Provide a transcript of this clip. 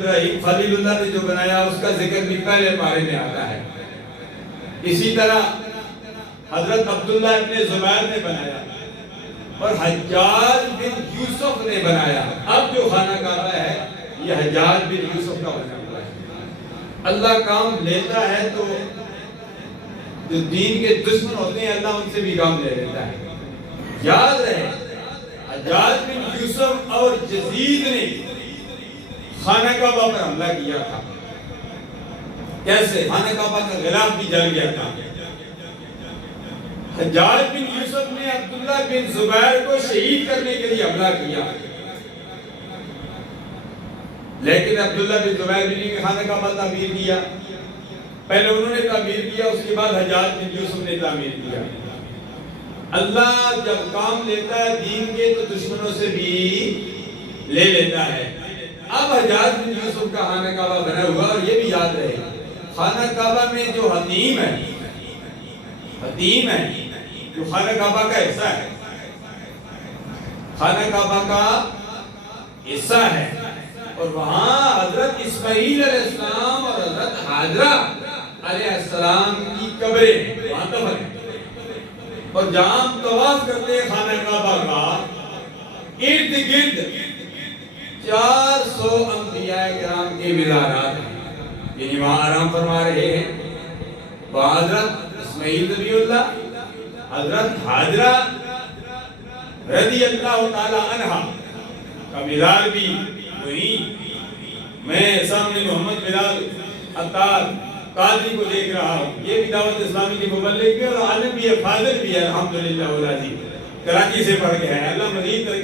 ابراہیم خلیل اللہ نے جو بنایا اس کا ذکر بھی پہلے پارے میں آتا ہے. اسی طرح حضرت عبداللہ ابن زبیر نے بنایا اور حجاج بن یوسف نے بنایا. اب جو خانہ کعبہ ہے یہ حجاج بن یوسف کا بنا ہوا ہے. اللہ کام لیتا ہے تو جو دین کے دشمن ہوتے ہیں اللہ ان سے بھی کام لے لیتا ہے. یاد رہے حجاج بن یوسف اور یزید نے خانہ کعبہ پر حملہ کیا تھا. کیسے؟ خانہ کعبہ کا غلاف بھی جل گیا تھا. حجاج بن یوسف نے عبداللہ بن زبیر کو شہید کرنے کے لیے حملہ کیا، لیکن عبداللہ بن زبیر نے خانہ کعبہ تعمیر کیا. پہلے انہوں نے تعمیر کیا، اس کے بعد حجاج بن یوسف نے تعمیر کیا. اللہ جب کام لیتا ہے دین کے تو دشمنوں سے بھی لے لیتا ہے. اب حجاج بن یوسف کا خانہ کعبہ بنا ہوا. اور یہ بھی یاد رہے خانہ کعبہ میں جو حتیم ہے جو خانہ کعبہ کا حصہ ہے، خانہ کعبہ کا حصہ ہے، اور وہاں حضرت اسماعیل علیہ السلام اور حضرت حاجرہ علیہ السلام کی قبریں وہاں دفن ہیں. اور جہاں ہم طواف کرتے ہیں خانہ کعبہ کا ارد گرد 400 انبیاء کرام کے مزارات ہیں، یعنی وہاں آرام فرما رہے ہیں. وہاں حضرت اسماعیل نبی اللہ، حضرت حاجرہ رضی اللہ تعالی عنہ کا مزار بھی وہیں. میں سامنے محمد بلال عطار قاضی کو دیکھ رہا ہوں، یہ بھی دعوت اسلامی کے مبلغ بھی اور عالم بھی ہے، فاضل بھی ہے الحمدللہ. کراچی سے پڑھ کے ہے. اللہ مزید